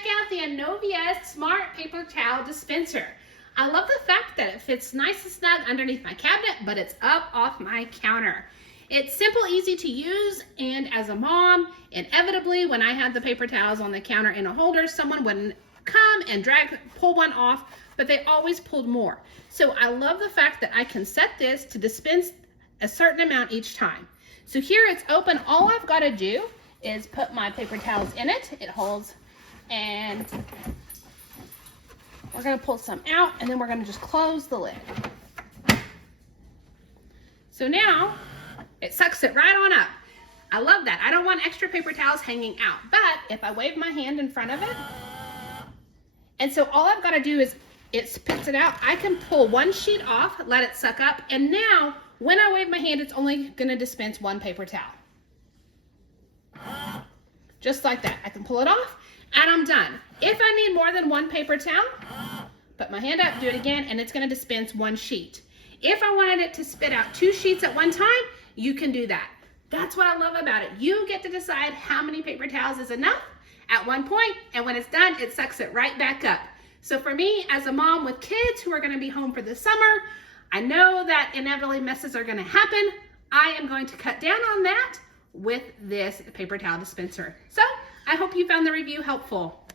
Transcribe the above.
check out the Innovia Smart Paper Towel Dispenser. I love the fact that it fits nice and snug underneath my cabinet, but it's up off my counter. It's simple, easy to use, and as a mom, inevitably when I had the paper towels on the counter in a holder, someone would come and pull one off, but they always pulled more. So I love the fact that I can set this to dispense a certain amount each time. So here it's open. All I've got to do is put my paper towels in it. It holds, and we're going to pull some out, and then we're going to just close the lid. So now it sucks it right on up. I love that. I don't want extra paper towels hanging out, but if I wave my hand in front of it, and so all I've got to do is it spits it out. I can pull one sheet off, let it suck up, and now when I wave my hand, it's only going to dispense one paper towel. Just like that. I can pull it off, and I'm done. If I need more than one paper towel, put my hand up, do it again, and it's going to dispense one sheet. If I wanted it to spit out 2 sheets at one time, you can do that. That's what I love about it. You get to decide how many paper towels is enough at one point, and when it's done, it sucks it right back up. So for me, as a mom with kids who are going to be home for the summer, I know that inevitably messes are going to happen. I am going to cut down on that with this paper towel dispenser. So I hope you found the review helpful.